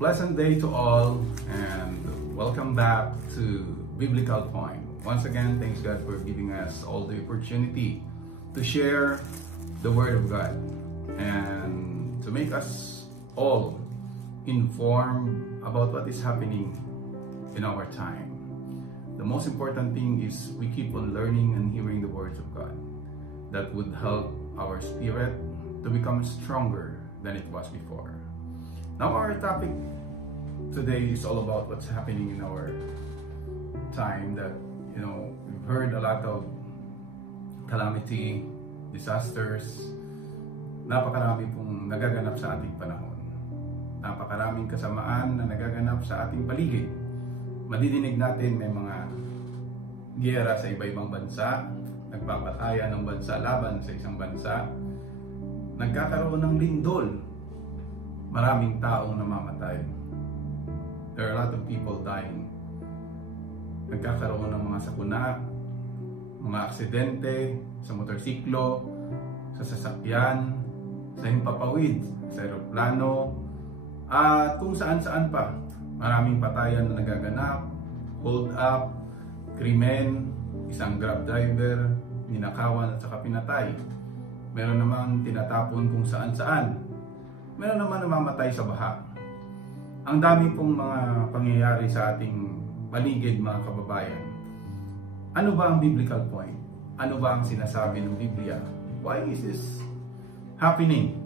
Pleasant day to all, and welcome back to Biblical Point. Once again, thanks God for giving us all the opportunity to share the Word of God and to make us all informed about what is happening in our time. The most important thing is we keep on learning and hearing the words of God that would help our spirit to become stronger than it was before. Now our topic today is all about what's happening in our time, that we've heard a lot of calamity, disasters, napakarami pong nagaganap sa ating panahon. Napakaraming kasamaan na nagaganap sa ating paligid. Madidinig natin may mga giyera sa iba-ibang bansa, nagpapatayan ng bansa laban sa isang bansa, nagkakaroon ng lindol, maraming taong namamatay. There are a lot of people dying. Nagkakaroon ng mga sakuna, mga aksidente sa motorsiklo, sa sasakyan, sa himpapawid, sa eroplano, at kung saan-saan pa. Maraming patayan na nagaganap, hold up, krimen, isang grab driver, ninakawan at saka pinatay. Meron naman tinatapon kung saan-saan. Meron naman namamatay sa baha. Ang dami pong mga pangyayari sa ating paligid, mga kababayan. Ano ba ang biblical point? Ano ba ang sinasabi ng Biblia? Why is this happening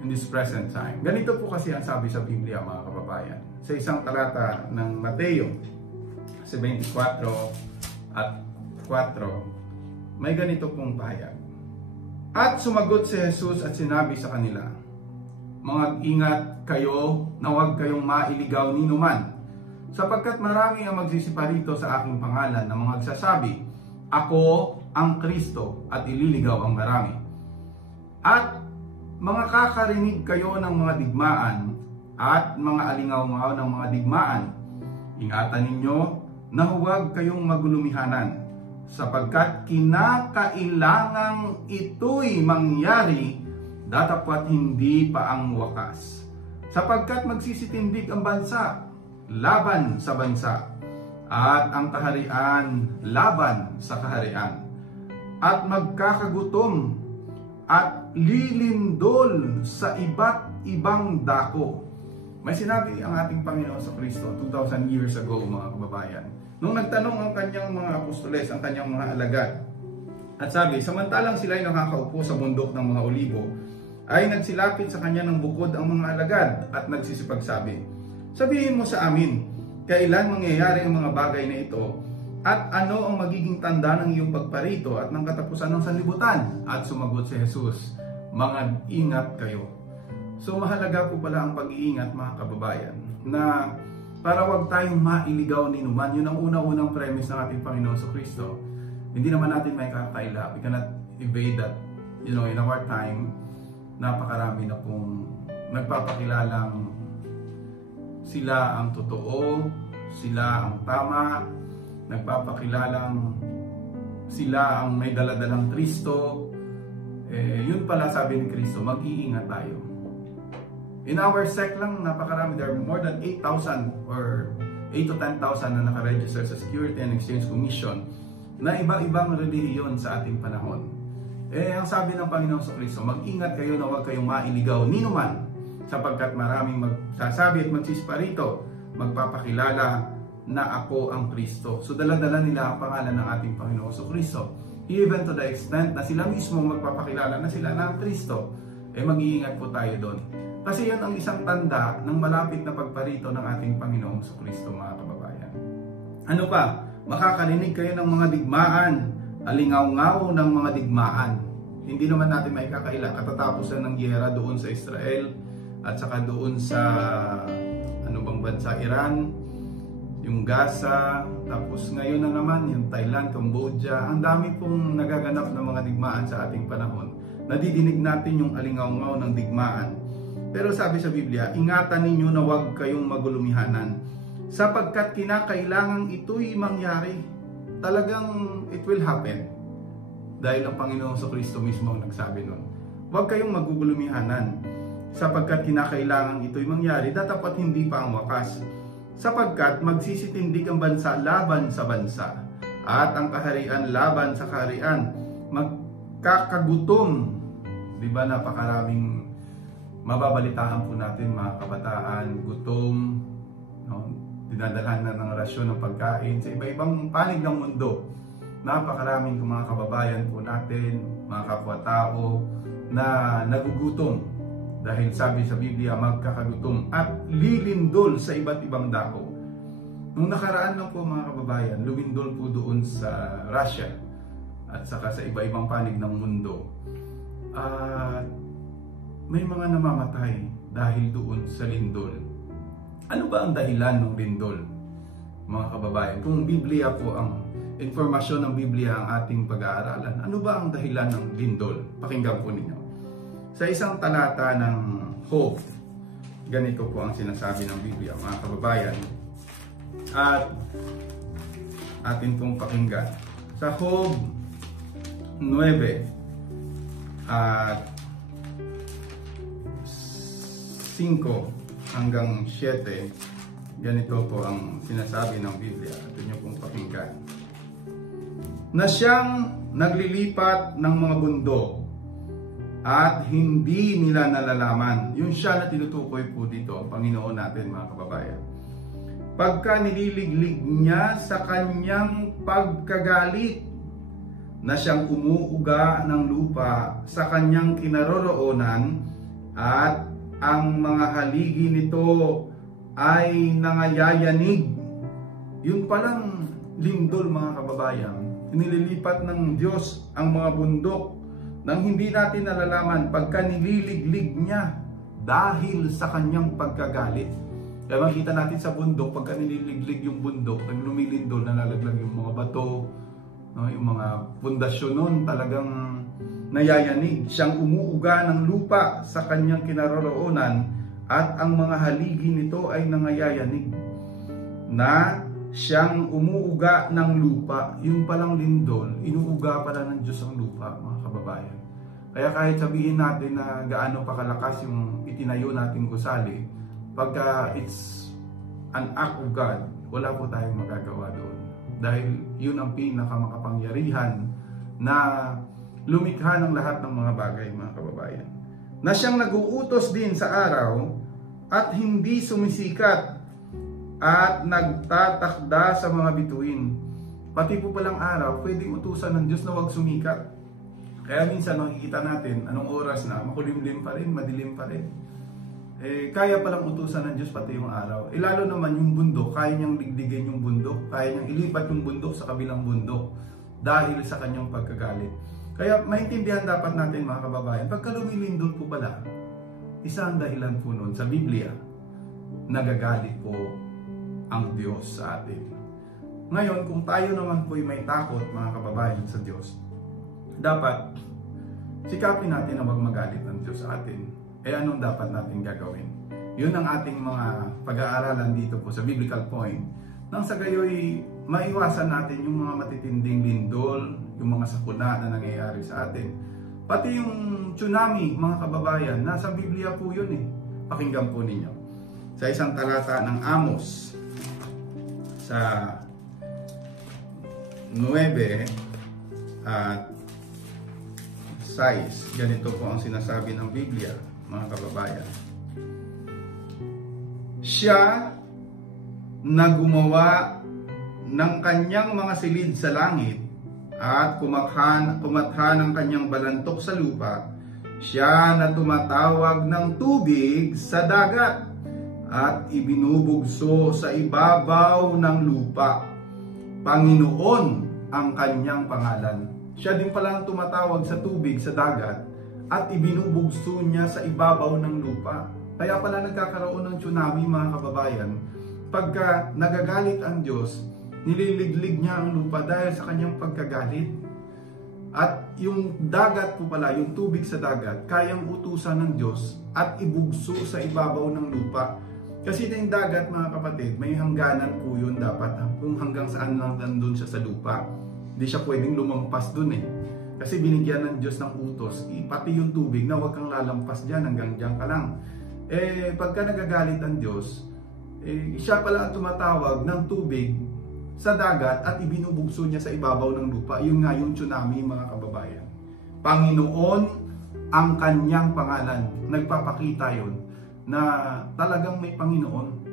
in this present time? Ganito po kasi ang sabi sa Biblia, mga kababayan. Sa isang talata ng Mateo 24 at 4, may ganito pong pahayag. At sumagot si Jesus at sinabi sa kanila, mag-ingat kayo na huwag kayong mailigaw ni numan, sapagkat marami ang magsisipa rito sa aking pangalan na mga magsasabi, ako ang Kristo, at ililigaw ang marami. At mga kakarinig kayo ng mga digmaan at mga alingaw-ngaw ng mga digmaan. Ingatan ninyo na huwag kayong magulumihanan, sapagkat kinakailangang ito'y mangyari datapwat hindi pa ang wakas. Sapagkat magsisitindig ang bansa laban sa bansa, at ang kaharian laban sa kaharian, at magkakagutom at lilindol sa iba't ibang dako. May sinabi ang ating Panginoon sa Kristo 2,000 years ago, mga kababayan, nung nagtanong ang kanyang mga apostoles, ang kanyang mga alagad, at sabi, samantalang sila ay nakakaupo sa bundok ng mga olibo, ay nagsilapit sa kanya ng bukod ang mga alagad at nagsisipagsabi, sabihin mo sa amin, kailan mangyayari ang mga bagay na ito, at ano ang magiging tanda ng iyong pagparito at ng katapusan ng sanlibutan? At sumagot si Jesus, mga ingat kayo. So mahalaga po pala ang pag-iingat, mga kababayan, na para wag tayong mailigaw ni numan. Yun ang unang-unang premise ng ating Panginoon sa Kristo. Hindi naman natin may kakaila. We cannot evade that, in our time, napakarami na pong nagpapakilalang sila ang totoo, sila ang tama, nagpapakilalang sila ang may daladalang Kristo. Yun pala sabi ni Kristo, mag-iingat tayo. In our sect lang, napakarami. There are more than 8,000 or 8 to 10,000 na nakaregister sa Security and Exchange Commission na iba-ibang relihiyon sa ating panahon. Ang sabi ng Panginoon sa Kristo, mag-ingat kayo na huwag kayong mailigaw ni numan, sapagkat maraming magsasabi at magsispa rito, magpapakilala na ako ang Kristo. So dala-dala nila ang pangalan ng ating Panginoon sa Kristo. Even to the extent na sila mismo magpapakilala na sila na ang Kristo. Mag-iingat po tayo doon. Kasi yan ang isang tanda ng malapit na pagparito ng ating Panginoon sa Kristo, mga kababayan. Ano pa? Makakarinig kayo ng mga digmaan, alingaw-ngaw ng mga digmaan. Hindi naman natin may kakaila. Katatapusan ng giyera doon sa Israel at saka doon sa bansa, Iran, yung Gaza, tapos ngayon na naman yung Thailand, Cambodia. Ang dami pong nagaganap ng mga digmaan sa ating panahon. Nadidinig natin yung alingaw-ngaw ng digmaan. Pero sabi sa Biblia, ingatan ninyo na huwag kayong magulumihanan, sapagkat kinakailangan ito'y mangyari. Talagang it will happen. Dahil ang Panginoon sa Kristo mismo ang nagsabi nun. Huwag kayong magugulumihanan, sapagkat kinakailangan ito'y mangyari, datapat hindi pa ang wakas. Sapagkat magsisitindig ang bansa laban sa bansa, at ang kaharian laban sa kaharian. Magkakagutom. Di ba napakaraming mababalitaan po natin mga kabataan, gutom, no? Dinadalhan na ng rasyon ng pagkain sa iba-ibang panig ng mundo. Napakaraming mga kababayan po natin, mga kapwa-tao na nagugutom dahil sabi sa Biblia magkakagutom at lilindol sa iba't ibang dako. Nung nakaraan lang po mga kababayan, lumindol po doon sa Russia at saka sa iba-ibang panig ng mundo. May mga namamatay dahil doon sa lindol. Ano ba ang dahilan ng lindol, mga kababayan? Kung Biblia po ang informasyon ng Biblia ang ating pag-aaralan, ano ba ang dahilan ng lindol? Pakinggan po ninyo. Sa isang talata ng Job, ganito po ang sinasabi ng Biblia, mga kababayan. At atin pong pakinggan. Sa Job 9 at 5 hanggang 7, ganito po ang sinasabi ng Biblia. Ito nyo pong pakinggan. Na siyang naglilipat ng mga bundok at hindi nila nalalaman. Yung siya na tinutukoy po dito, Panginoon natin mga kababayan. Pagka nililiglig niya sa kanyang pagkagalit, na siyang umuuga ng lupa sa kanyang kinaroroonan, at ang mga haligi nito ay nangayayanig. Yun palang lindol mga kababayan. Nililipat ng Diyos ang mga bundok nang hindi natin nalalaman pagka nililiglig niya dahil sa kanyang pagkagalit. Kaya makita natin sa bundok, pagka nililiglig yung bundok, nang lumilindol, nalalaglag yung mga bato, no, yung mga pundasyon nun talagang nayayanig. Siyang umuuga ng lupa sa kanyang kinaroroonan, at ang mga haligi nito ay nangayayanig. Na siyang umuuga ng lupa, yun palang lindol, inuuga pala ng Diyos ang lupa, mga kababayan. Kaya kahit sabihin natin na gaano pa kalakas yung itinayo nating gusali, pagka it's an act of God, wala po tayong magagawa doon. Dahil yun ang pinakamakapangyarihan na lumikha ng lahat ng mga bagay, mga kababayan. Na siyang nag-uutos din sa araw at hindi sumisikat, at nagtatakda sa mga bituin. Pati po palang araw, pwedeng utusan ng Diyos na huwag sumikat. Kaya minsan makikita natin, anong oras na, makulimlim pa rin, madilim pa rin. Kaya palang utusan ng Diyos pati yung araw. Lalo naman yung bundok, kaya niyang ligligin yung bundok, kaya niyang ilipat yung bundok sa kabilang bundok dahil sa kanyang pagkagalit. Kaya maintindihan dapat natin mga kababayan, pagka lumilindol po pala, isang dahilan po nun sa Biblia, nagagalit po ang Diyos sa atin. Ngayon, kung tayo naman po'y may takot mga kababayan sa Diyos, dapat sikapin natin na wag magalit ng Diyos sa atin. Anong dapat natin gagawin? Yun ang ating mga pag-aaralan dito po sa Biblical Point. Nang sa gayoy, maiwasan natin yung mga matitinding lindol, yung mga sakuna na nangyayari sa atin. Pati yung tsunami, mga kababayan, nasa Biblia po yun eh. Pakinggan po ninyo. Sa isang talata ng Amos, sa 9 at 6, ganito po ang sinasabi ng Biblia, mga kababayan. Siya na gumawa ng kanyang mga silid sa langit at kumatha ng kanyang balantok sa lupa, siya na tumatawag ng tubig sa dagat at ibinubugso sa ibabaw ng lupa. Panginoon ang kanyang pangalan. Siya din pala ang tumatawag sa tubig sa dagat at ibinubugso niya sa ibabaw ng lupa. Kaya pala nagkakaroon ng tsunami mga kababayan. Pagka nagagalit ang Diyos, nililiglig niya ang lupa dahil sa kanyang pagkagalit. At yung dagat po pala, yung tubig sa dagat, kayang utusan ng Diyos at ibugso sa ibabaw ng lupa. Kasi yung dagat mga kapatid, may hangganan po yun dapat. Kung hanggang saan lang nandun siya sa lupa, hindi siya pwedeng lumampas dun eh. Kasi binigyan ng Diyos ng utos, pati yung tubig na huwag kang lalampas dyan, hanggang dyan ka lang. Pagka nagagalit ang Diyos, siya pala ang tumatawag ng tubig sa dagat at ibinubugso niya sa ibabaw ng lupa. Yun nga yung tsunami, mga kababayan. Panginoon ang kanyang pangalan. Nagpapakita yun na talagang may Panginoon.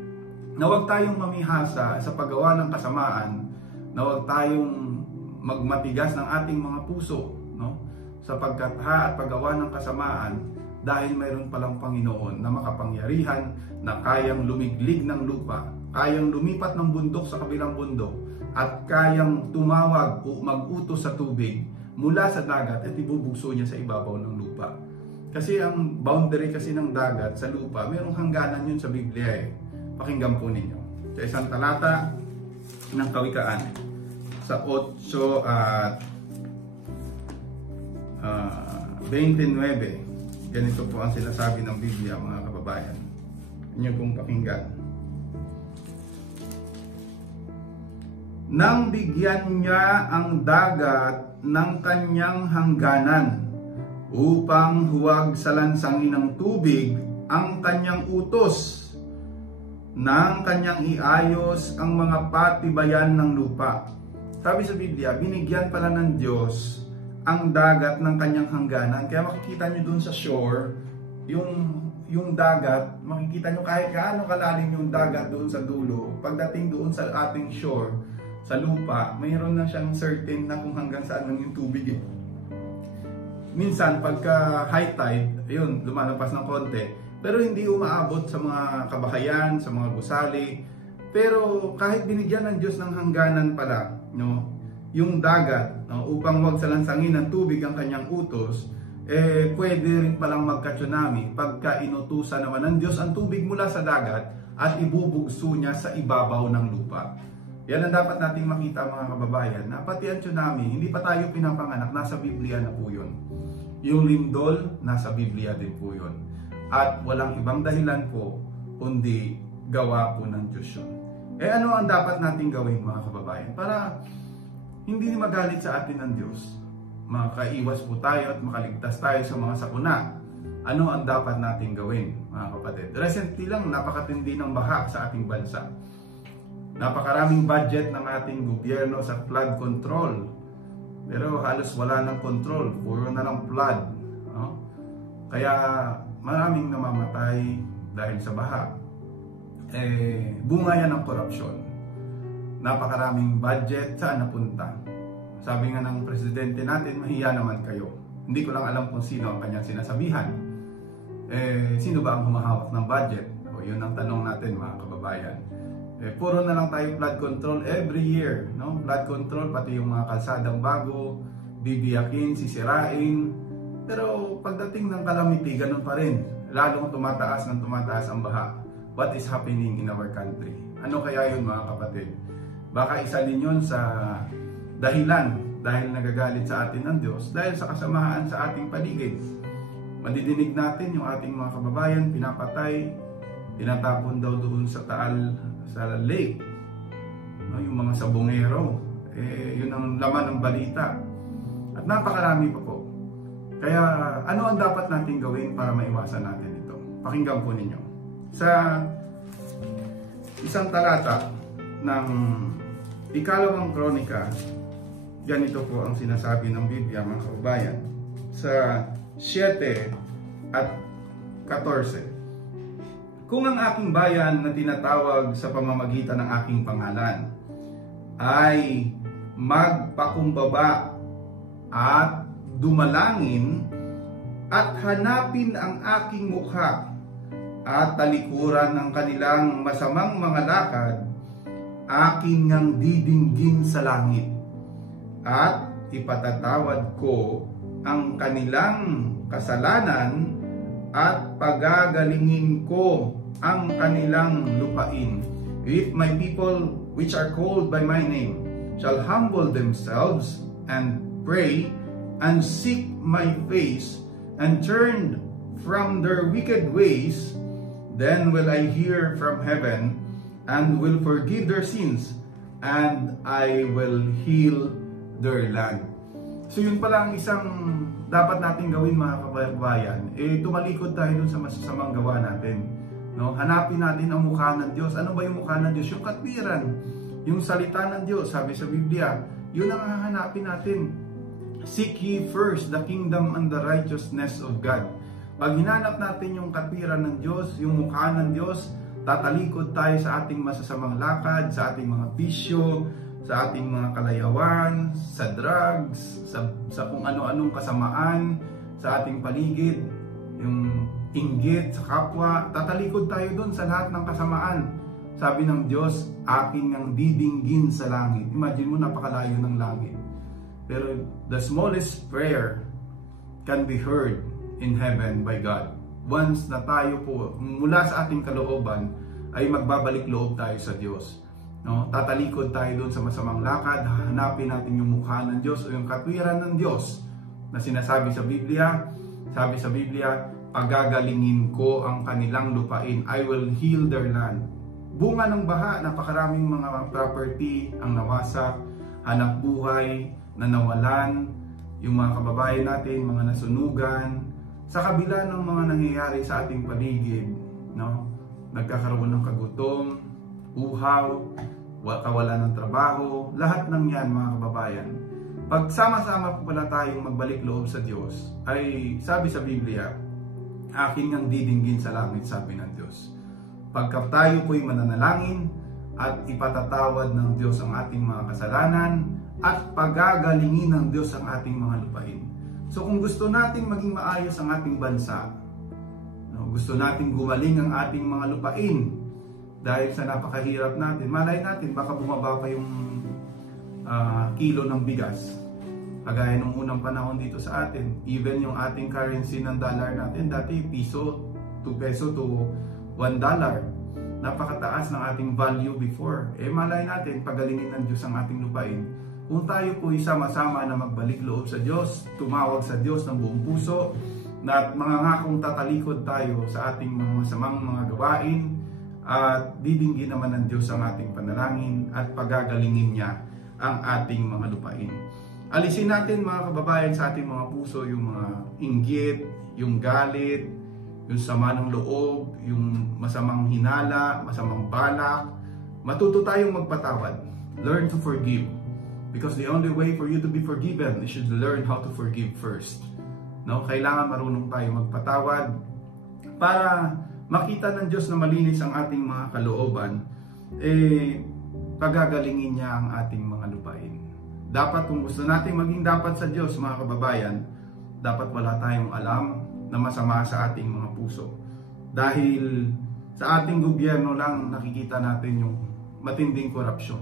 Na huwag tayong mamihasa sa paggawa ng kasamaan, na huwag tayong magmatigas ng ating mga puso, no? Sa pagkatha at paggawa ng kasamaan, dahil mayroon palang Panginoon na makapangyarihan, na kayang lumiglig ng lupa, kayang lumipat ng bundok sa kabilang bundok, at kayang tumawag o mag-utos sa tubig mula sa dagat at ibubugso niya sa ibabaw ng lupa. Kasi ang boundary kasi ng dagat sa lupa, mayroong hangganan yun sa Biblia. Pakinggan po ninyo. Sa isang talata ng Kawikaan, sa 8 at 29, ganito po ang sinasabi ng Biblia, mga kababayan. Inyo pong pakinggan. Nang bigyan niya ang dagat ng kanyang hangganan upang huwag salansangin ng tubig ang kanyang utos, nang kanyang iayos ang mga patibayan ng lupa. Sabi sa Biblia, binigyan pala ng Diyos ang dagat ng kanyang hangganan. Kaya makikita nyo dun sa shore, yung dagat, makikita nyo kahit gaano kalalim yung dagat doon sa dulo. Pagdating doon sa ating shore, sa lupa, mayroon na siyang certain na kung hanggang saan lang yung tubig. Minsan, pagka high tide, ayun, lumalabas ng konti, pero hindi umaabot sa mga kabahayan, sa mga gusali. Pero kahit binigyan ng Diyos ng hangganan pala, no, yung dagat, no, upang wag salansangin ng tubig ang kanyang utos, pwede rin palang magka-tsunami pagka inutusan naman ng Diyos ang tubig mula sa dagat at ibubugso niya sa ibabaw ng lupa. Yan ang dapat nating makita, mga kababayan, na pati ang tsunami, hindi pa tayo pinapanganak, nasa Biblia na po yun. Yung lindol, nasa Biblia din po yun. At walang ibang dahilan po, kundi gawa po ng Diyos yun. Ano ang dapat nating gawin, mga kababayan, para hindi magalit sa atin ng Diyos? Makaiwas po tayo at makaligtas tayo sa mga sakuna. Ano ang dapat nating gawin, mga kapatid? Recently lang, napakatindi ng baha sa ating bansa. Napakaraming budget ng ating gobyerno sa flood control. Pero halos wala ng control, puro na lang flood. No? Kaya maraming namamatay dahil sa baha. Bunga yan ng korupsyon. Napakaraming budget, saan napunta? Sabi nga ng presidente natin, mahiya naman kayo. Hindi ko lang alam kung sino ang kanyang sinasabihan. Sino ba ang humahawak ng budget? O yun ang tanong natin, mga kababayan. Puro na lang tayo flood control every year, no? Flood control, pati yung mga kalsadang bago, bibiyakin, sisirain. Pero pagdating ng calamity, ganun pa rin. Lalong tumataas ng tumataas ang baha. What is happening in our country? Ano kaya yun, mga kapatid? Baka isa din yun sa dahilan dahil nagagalit sa atin ng Diyos, dahil sa kasamaan sa ating paligid. Madidinig natin yung ating mga kababayan, pinapatay, tinatapon daw doon sa Taal, sa lake, no, yung mga sabongero, yun ang laman ng balita, at napakarami pa po. Kaya ano ang dapat natin gawin para maiwasan natin ito? Pakinggan po ninyo sa isang talata ng Ikalawang Kronika. Ganito po ang sinasabi ng Biblia, mga kababayan, sa 7 at 14. Kung ang aking bayan na tinatawag sa pamamagitan ng aking pangalan ay magpakumbaba at dumalangin at hanapin ang aking mukha at talikuran ng kanilang masamang mga lakad, aking ngang didinggin sa langit at ipatatawad ko ang kanilang kasalanan at pagagalingin ko ang kanilang lupain. If my people which are called by my name shall humble themselves and pray and seek my face and turn from their wicked ways, then will I hear from heaven and will forgive their sins, and I will heal their land. So yun pala ang isang dapat natin gawin mga kababayan, tumalikod tayo dun sa masasamang gawa natin. No? Hanapin natin ang mukha ng Diyos. Ano ba yung mukha ng Diyos? Yung katwiran, yung salita ng Diyos, sabi sa Biblia, yun ang hahanapin natin. Seek ye first the kingdom and the righteousness of God. Pag hinanap natin yung katwiran ng Diyos, yung mukha ng Diyos, tatalikod tayo sa ating masasamang lakad, sa ating mga bisyo, sa ating mga kalayawan, sa drugs, sa kung ano-anong kasamaan sa ating paligid, yung inggit sa kapwa. Tatalikod tayo doon sa lahat ng kasamaan. Sabi ng Diyos, aking ang didinggin sa langit. Imagine mo, napakalayo ng langit. Pero the smallest prayer can be heard in heaven by God. Once na tayo po, mula sa ating kalooban, ay magbabalik loob tayo sa Diyos. No? Tatalikod tayo doon sa masamang lakad, hanapin natin yung mukha ng Diyos o yung katwiran ng Diyos na sinasabi sa Biblia. Sabi sa Biblia, pagagalingin ko ang kanilang lupain. I will heal their land. Bunga ng baha, napakaraming mga property ang nawasak, hanap buhay na nawalan, yung mga kababayan natin, mga nasunugan, sa kabila ng mga nangyayari sa ating paligid, no? Nagkakaroon ng kagutom, uhaw, kawalan ng trabaho, lahat ng yan mga kababayan. Pag sama-sama po pala tayong magbalik loob sa Diyos, ay sabi sa Biblia, akin ang didinggin sa langit, sabi ng Diyos. Pagka tayo po'y mananalangin at ipatatawad ng Diyos ang ating mga kasalanan at pagagalingin ng Diyos ang ating mga lupain. So kung gusto nating maging maayos ang ating bansa, no, gusto nating gumaling ang ating mga lupain, dahil sa napakahirap natin, malay natin, baka bumaba pa yung kilo ng bigas. Kagaya nung unang panahon dito sa atin, even yung ating currency ng dollar natin, dati piso, 2 peso to $1. Napakataas ng ating value before. Malay natin, pagalingin ng Diyos ang ating lupain. Kung tayo po sama-sama na magbalik loob sa Diyos, tumawag sa Diyos ng buong puso, na mangangakong tatalikod tayo sa ating mga masamang mga gawain, at didinggin naman ng Diyos ang ating panalangin at pagagalingin niya ang ating mga lupain. Alisin natin mga kababayan sa ating mga puso yung mga inggit, yung galit, yung sama ng loob, yung masamang hinala, masamang balak. Matuto tayong magpatawad. Learn to forgive. Because the only way for you to be forgiven, you should learn how to forgive first. No? Kailangan marunong tayo magpatawad para makita ng Diyos na malinis ang ating mga kalooban, pagagalingin niya ang ating mga lupain. Dapat kung gusto natin maging dapat sa Diyos mga kababayan, dapat wala tayong alam na masama sa ating mga puso. Dahil sa ating gobyerno lang nakikita natin yung matinding korupsyon.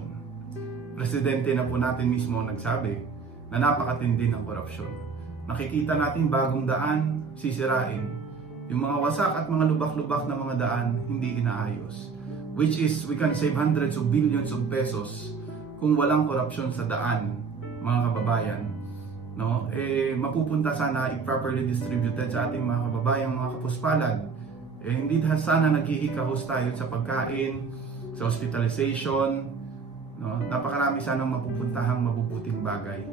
Presidente na po natin mismo nagsabi na napakatindi ng korupsyon. Nakikita natin bagong daan, sisirain. Yung mga wasak at mga lubak-lubak na mga daan, hindi inaayos. Which is, we can save hundreds of billions of pesos kung walang korupsyon sa daan, mga kababayan. No? Mapupunta sana properly distributed sa ating mga kababayan, mga kapuspalad. Hindi sana naghihikahos tayo sa pagkain, sa hospitalization. No? Napakarami sanang mapupuntahang mabubuting bagay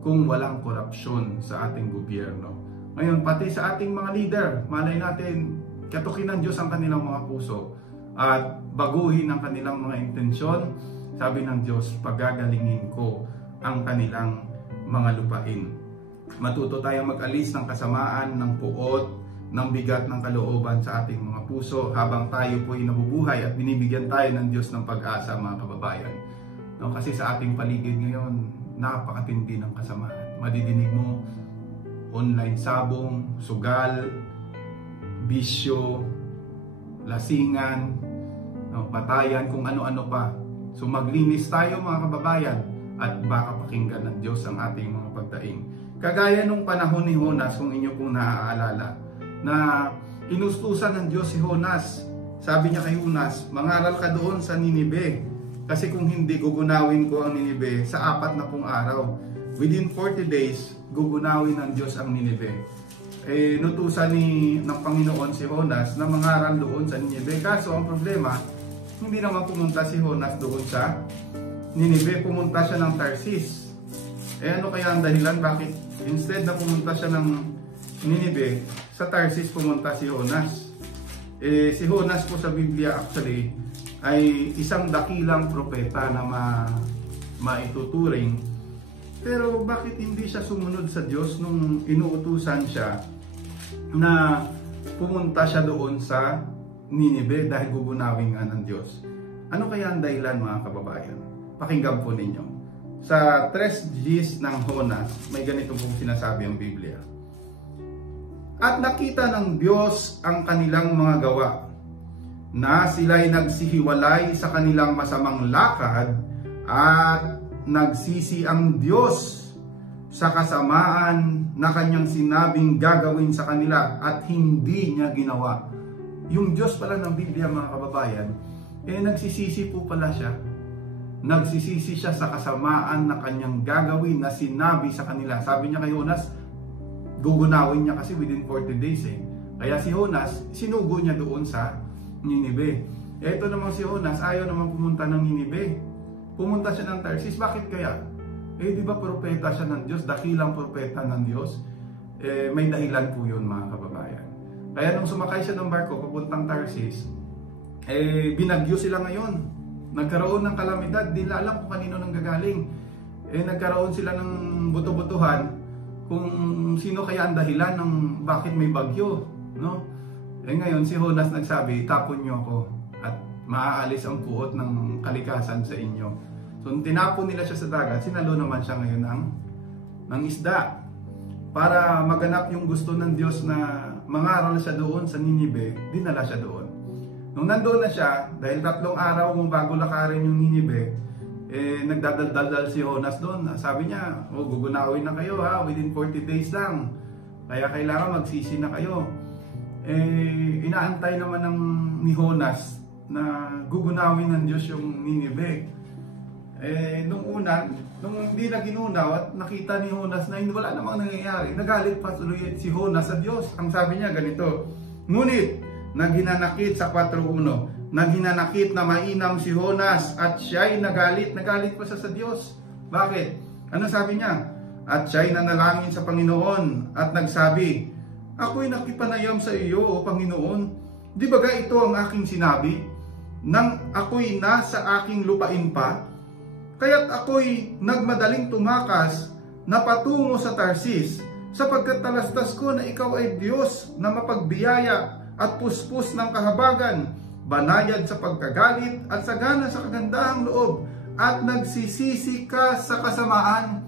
kung walang korupsyon sa ating gobyerno. Ngayon, pati sa ating mga leader, malay natin, katukin ng Diyos ang kanilang mga puso at baguhin ang kanilang mga intensyon. Sabi ng Diyos, pagagalingin ko ang kanilang mga lupain. Matuto tayong mag-alis ng kasamaan, ng puot, ng bigat ng kalooban sa ating mga puso habang tayo po'y nabubuhay at binibigyan tayo ng Diyos ng pag-asa, mga kababayan. No, kasi sa ating paligid ngayon, napakatindi ng kasamaan. Madidinig mo, online sabong, sugal, bisyo, lasingan, no, patayan, kung ano-ano pa. So maglinis tayo mga kababayan at baka pakinggan ng Diyos ang ating mga pagdaing. Kagaya nung panahon ni Jonas, kung inyo pong naaalala, na inustusan ng Diyos si Jonas. Sabi niya kay Jonas, mangaral ka doon sa Ninive kasi kung hindi gugunawin ko ang Ninive sa 4 na araw. Within 40 days, gugunawin ng Diyos ang Ninive. Nutusan ng Panginoon si Jonas na mangaral doon sa Ninive. Kaso ang problema, hindi naman pumunta si Jonas doon sa Ninive, pumunta siya ng Tarsis. ano kaya ang dahilan bakit instead na pumunta siya ng Ninive, sa Tarsis pumunta si Jonas? Si Jonas po sa Biblia actually ay isang dakilang propeta na maituturing. Pero bakit hindi siya sumunod sa Diyos nung inuutusan siya na pumunta siya doon sa Ninive dahil gugunawin nga ng Diyos? Ano kaya ang dahilan, mga kababayan? Pakinggan po ninyo. Sa 3 Gs ng Jonas, may ganito pong sinasabi ang Biblia. At nakita ng Diyos ang kanilang mga gawa, na sila'y nagsihiwalay sa kanilang masamang lakad, at nagsisi ang Diyos sa kasamaan na kanyang sinabing gagawin sa kanila at hindi niya ginawa. Yung Diyos pala ng Biblia, mga kababayan, nagsisisi po pala siya. Nagsisisi siya sa kasamaan na kanyang gagawin na sinabi sa kanila. Sabi niya kay Jonas, gugunawin niya kasi within 40 days Kaya si Jonas, sinugo niya doon sa Ninive. Ito naman si Jonas, ayaw naman pumunta ng Ninive. Pumunta siya ng Tarsis. Bakit kaya? Di ba propeta siya ng Diyos? Dakilang propeta ng Diyos. May dahilan po yun, mga kababayan. Kaya nung sumakay siya ng barko papuntang Tarsis, binagyo sila ngayon. Nagkaroon ng kalamidad, di nila alam kung kanino nang gagaling. Nagkaroon sila ng buto-butuhan kung sino kaya ang dahilan ng bakit may bagyo, no? Ngayon si Jonas nagsabi, tapon niyo ako at maaalis ang puot ng kalikasan sa inyo. So tinapon nila siya sa dagat, sinalo naman siya ngayon ng isda para maganap yung gusto ng Diyos na mangaral siya doon sa Ninive. Dinala siya doon. Nung nandoon na siya, dahil 3 araw kung bago lakarin yung Ninive, nagdadaldal si Jonas doon. Sabi niya, gugunawin na kayo within 40 days lang. Kaya kailangan magsisi na kayo. Inaantay naman ni Jonas na gugunawin ng Diyos yung Ninive. Nung hindi na ginunaw at nakita ni Jonas na wala namang nangyayari, nagalit pa tuloy si Jonas sa Diyos. Ang sabi niya ganito, ngunit naghinanakit sa 4:1, naghinanakit na mainam si Jonas at siya'y nagalit pa siya sa Diyos. Bakit? Ano sabi niya? At siya'y nanalangin sa Panginoon at nagsabi, ako'y nakipanayam sa iyo, O Panginoon. Di ba ito ang aking sinabi? Nang ako'y nasa aking lupain pa, kaya't ako'y nagmadaling tumakas na patungo sa Tarsis, sapagkat talastas ko na ikaw ay Diyos na mapagbiyaya at puspos ng kahabagan, banayad sa pagkagalit at sagana sa kagandahang loob, at nagsisisi ka sa kasamaan.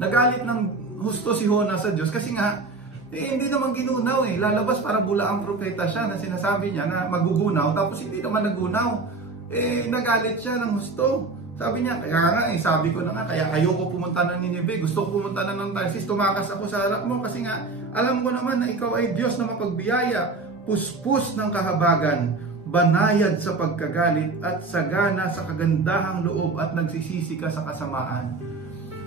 Nagalit ng husto si Jonas sa Diyos kasi nga hindi naman ginunaw lalabas para bula ang propeta siya na sinasabi niya na magugunaw, tapos hindi naman nagunaw. Nagalit siya ng husto. Sabi niya, kaya nga sabi ko na nga, kaya ayoko pumunta ng Ninive, gusto ko pumunta na ng Tarsis, tumakas ako sa harap mo kasi nga alam ko naman na ikaw ay Diyos na mapagbiyaya, puspos ng kahabagan, banayad sa pagkagalit at sagana sa kagandahang loob, at nagsisisi ka sa kasamaan.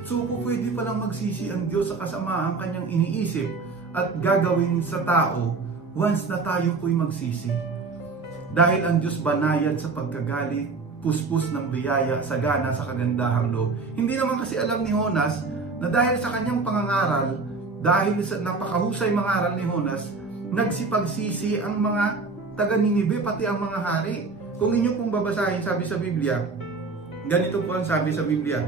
So pwede palang magsisi ang Diyos sa kasamaan kanyang iniisip at gagawin sa tao once na tayo po'y magsisi. Dahil ang Diyos banayad sa pagkagalit, puspos ng biyaya, sagana sa kagandahang loob. Hindi naman kasi alam ni Jonas na dahil sa kanyang pangangaral, dahil sa napakahusay mangaral ni Jonas, nagsipagsisi ang mga taga-Ninive, pati ang mga hari. Kung inyo pong babasahin, sabi sa Biblia, ganito po ang sabi sa Biblia,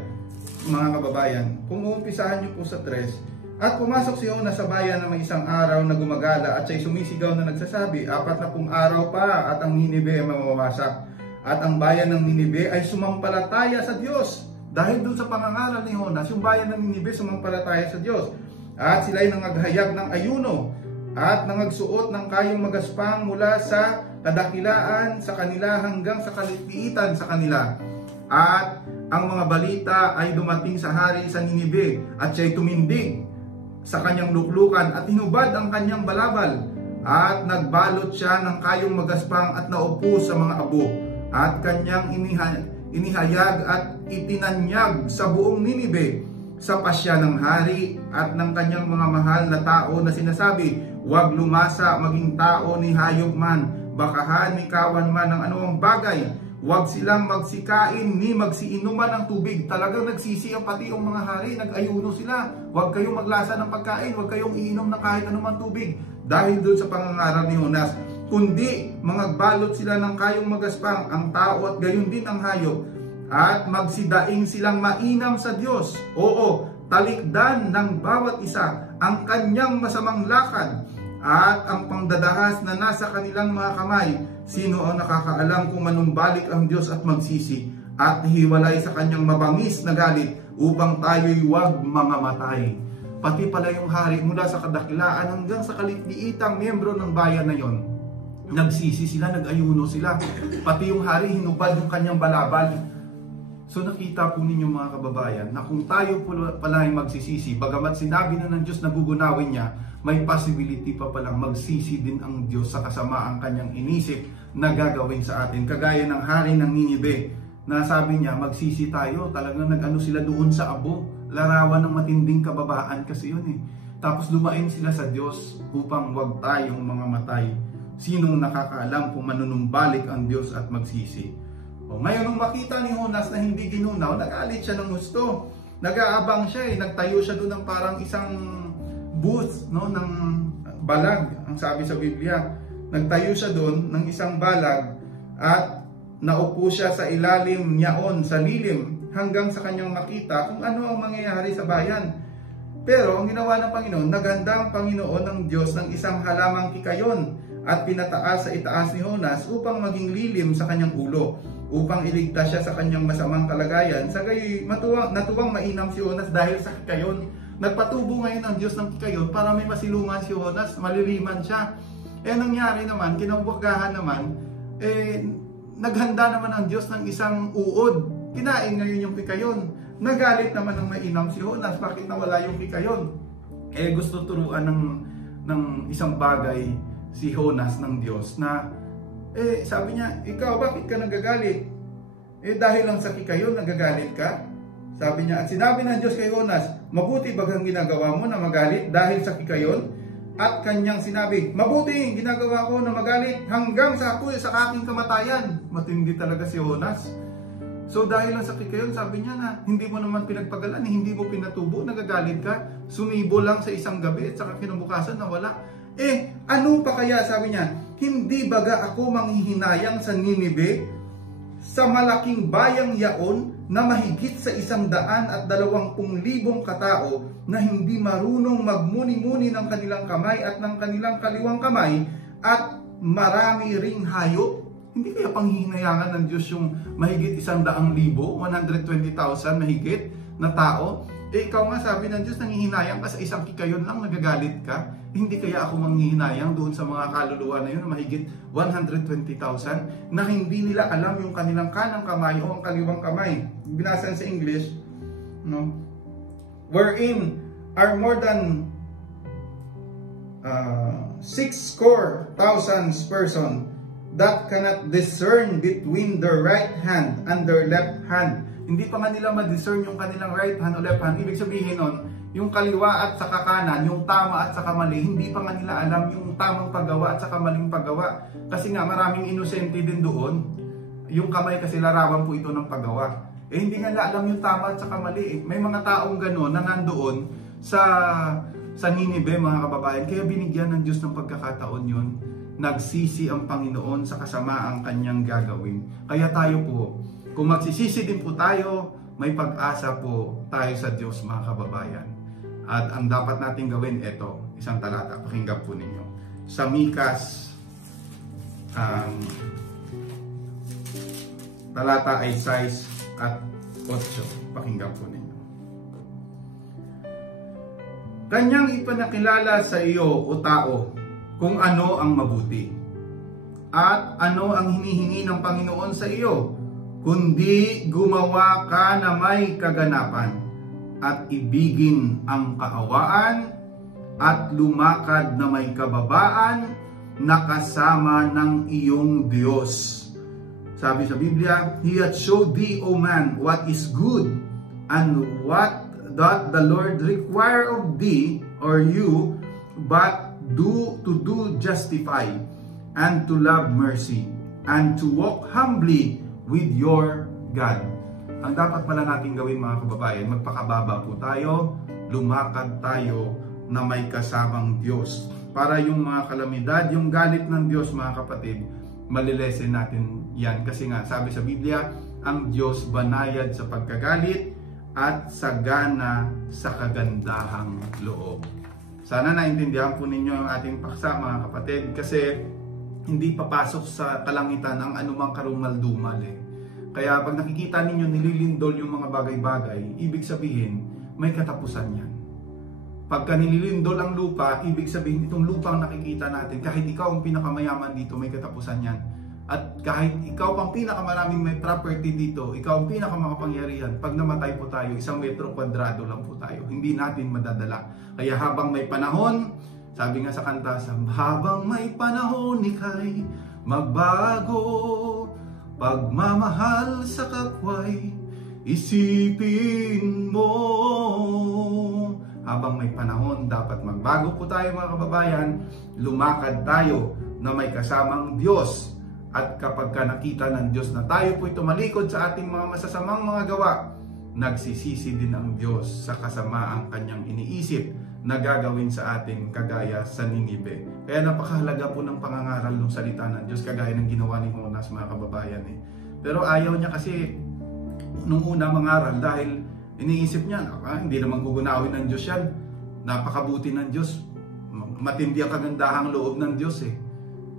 mga kababayan. Kung uumpisahan niyo po sa 3, at pumasok si Jonas sa bayan na may isang araw na gumagala at siya'y sumisigaw na nagsasabi, 40 araw pa at ang Ninive ay mamawasak. At ang bayan ng Ninive ay sumampalataya sa Diyos. Dahil doon sa pangangaral ni Jonas, yung bayan ng Ninive sumampalataya sa Diyos. At sila'y nangaghayag ng ayuno at nangagsuot ng kayong magaspang mula sa kadakilaan sa kanila hanggang sa kaliliitan sa kanila. At ang mga balita ay dumating sa hari sa Ninive at siya'y tumindig sa kanyang luklukan at hinubad ang kanyang balabal. At nagbalot siya ng kayong magaspang at naupo sa mga abo. At kanyang inihayag at itinanyag sa buong Ninive sa pasya ng hari at ng kanyang mga mahal na tao na sinasabi, huwag lumasa maging tao ni hayop man, bakahan ni kawan man ng anumang bagay, Huwag silang magsikain ni magsiinuman ng tubig. Talagang nagsisi ang pati ang mga hari, nag-ayuno sila. Huwag kayong maglasa ng pagkain, huwag kayong iinom ng kahit anumang tubig. Dahil doon sa pangangaral ni Jonas, kundi magbalot sila ng kayong magaspang ang tao at gayon din ang hayop, at magsidaing silang mainam sa Diyos. Oo, talikdan ng bawat isa ang kanyang masamang lakad at ang pangdadahas na nasa kanilang mga kamay. Sino ang nakakaalam kung manumbalik ang Diyos at magsisi at hiwalay sa kanyang mabangis na galit upang tayo'y huwag mangamatay. Pati pala yung hari mula sa kadakilaan hanggang sa kaliliitang miyembro ng bayan na yon, nagsisi sila, nag-ayuno sila. Pati yung hari hinubad yung kanyang balabal. So nakita po ninyo mga kababayan na kung tayo pala ay magsisisi, bagamat sinabi na ng Diyos na gugunawin niya, may possibility pa palang magsisi din ang Diyos sa kasamaang kanyang inisip na gagawin sa atin. Kagaya ng hari ng Ninive na sabi niya, magsisi tayo. Talagang nag-ano sila doon sa abo. Larawan ng matinding kababaan kasi yun eh. Tapos lumain sila sa Diyos upang wag tayong mga matay. Sinong nakakaalam kung manunumbalik ang Diyos at magsisi? O, ngayon nung makita ni Jonas na hindi ginunaw, nagalit siya ng gusto. Nag-aabang siya eh. Nagtayo siya doon ng parang isang booth, no, ng balag, ang sabi sa Biblia. Nagtayo siya doon ng isang balag at naupo siya sa ilalim niyaon, sa lilim, hanggang sa kanyang makita kung ano ang mangyayari sa bayan. Pero ang ginawa ng Panginoon, naghanda ang Panginoon ng Diyos ng isang halamang kikayon at pinataas sa itaas ni Jonas upang maging lilim sa kanyang ulo, upang iligtas siya sa kanyang masamang kalagayan. Sa gayoy, natuwang mainam si Jonas dahil sa kikayon. Nagpatubo ngayon ang Diyos ng kikayon para may masilungan si Jonas, maliliman siya. Nangyari naman, kinaumagahan naman, naghanda naman ang Diyos ng isang uod. Kinain ngayon yung kikayon. Nagalit naman ng mainam si Jonas, bakit nawala yung kikayon? Gusto turuan ng isang bagay si Jonas ng Diyos na, sabi niya, ikaw bakit ka nagagalit? Dahil lang sa kikayon nagagalit ka? Sabi niya, at sinabi ng Diyos kay Jonas, mabuti bagang ginagawa mo na magalit dahil sa kikayon? At kanyang sinabi, mabuti ginagawa ko na magalit hanggang sa aking kamatayan. Matindi talaga si Jonas. So dahil lang sa kikayon, sabi niya na hindi mo naman pinagpagalan, hindi mo pinatubo, nagagalit ka, sumibo lang sa isang gabi at saka kinabukasan nawala. Ano pa kaya, sabi niya, hindi baga ako manghihinayang sa Ninive, sa malaking bayang yaon na mahigit sa 120,000 katao na hindi marunong magmuni-muni ng kanilang kamay at ng kanilang kaliwang kamay at marami ring hayop? Hindi kaya panghihinayangan ng Diyos yung mahigit 100,000, 120,000 mahigit na tao? Ikaw nga, sabi ng Diyos, nanghihinayang ka sa isang kikayon lang, nagagalit ka. Hindi kaya ako manghihinayang doon sa mga kaluluwa na yun na mahigit 120,000 na hindi nila alam yung kanilang kanang kamay o ang kaliwang kamay. Binasan sa English, no? Wherein are more than 6,000 person that cannot discern between their right hand and their left hand. Hindi pa nga nila ma-discern yung kanilang right hand o left hand. Ibig sabihin nun, yung kaliwa at saka kanan, yung tama at saka mali, hindi pa nga nila alam yung tamang paggawa at saka maling paggawa. Kasi nga maraming inosente din doon. Yung kamay kasi larawan po ito ng paggawa. Hindi nga nila alam yung tama at saka mali. May mga taong gano'n na nandoon sa Ninive, mga kababayan. Kaya binigyan ng Diyos ng pagkakataon yun. Nagsisi ang Panginoon sa kasamaang kanyang gagawin. Kaya tayo po, kung magsisisi din po tayo, may pag-asa po tayo sa Diyos, mga kababayan. At ang dapat natin gawin, ito, isang talata, pakinggan po ninyo. Sa Mikas, talata ay 6 at 8, pakinggan po ninyo. Kanyang ipinakilala sa iyo, o tao, kung ano ang mabuti, at ano ang hinihingi ng Panginoon sa iyo, kundi gumawa ka na may kaganapan at ibigin ang kaawaan at lumakad na may kababaan na kasama ng iyong Diyos. Sabi sa Biblia, He hath showed thee, O man, what is good, and what doth the Lord require of thee or you, but to do justify, and to love mercy, and to walk humbly with your God. Ang dapat pala natin gawin mga kababayan, magpakababa po tayo, lumakad tayo na may kasamang Diyos. Para yung mga kalamidad, yung galit ng Diyos mga kapatid, malilesen natin yan. Kasi nga sabi sa Biblia, ang Diyos banayad sa pagkagalit at sagana sa kagandahang loob. Sana naintindihan po ninyo ang ating paksa mga kapatid, kasi hindi papasok sa kalangitan ang anumang karumal-dumal eh. Kaya pag nakikita ninyo nililindol yung mga bagay-bagay, ibig sabihin may katapusan yan. Pagka nililindol ang lupa, ibig sabihin itong lupang nakikita natin, kahit ikaw ang pinakamayaman dito, may katapusan yan. At kahit ikaw ang pinakamaraming may property dito, ikaw ang pinakamakapangyarihan, pag namatay po tayo, 1 metro kwadrado lang po tayo. Hindi natin madadala. Kaya habang may panahon, sabi nga sa kanta, habang may panahon ika'y magbago, pagmamahal sa kapwa'y isipin mo. Habang may panahon, dapat magbago po tayo mga kababayan, lumakad tayo na may kasamang Diyos. At kapag nakita ng Diyos na tayo po'y tumalikod sa ating mga masasamang mga gawa, nagsisisi din ang Diyos sa kasamaang kanyang iniisip na gagawin sa ating kagaya sa Ninibe. Kaya napakahalaga po ng pangangaral ng salita ng Diyos, kagaya ng ginawa ni Jonas mga kababayan eh. Pero ayaw niya kasi nung una mangaral dahil iniisip niya, hindi naman gugunawin ng Diyos yan. Napakabuti ng Diyos. Matindi ang kagandahang loob ng Diyos eh.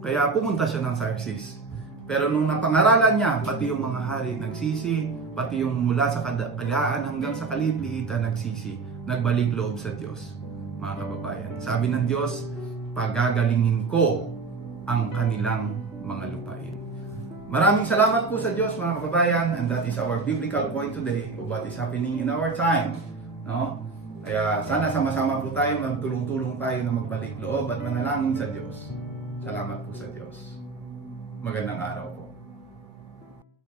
Kaya pumunta siya ng Tarsis. Pero nung napangaralan niya, pati yung mga hari nagsisi, pati yung mula sa kadagaan hanggang sa kalilihitan nagsisi, nagbalik loob sa Diyos. Mga kababayan, sabi ng Diyos, pagagalingin ko ang kanilang mga lupain. Maraming salamat po sa Diyos mga kababayan, and that is our biblical point today of what is happening in our time. No? Kaya sana sama-sama po tayo, magtulong-tulong tayo na magbalik loob at manalangin sa Diyos. Salamat po sa Diyos. Magandang araw po.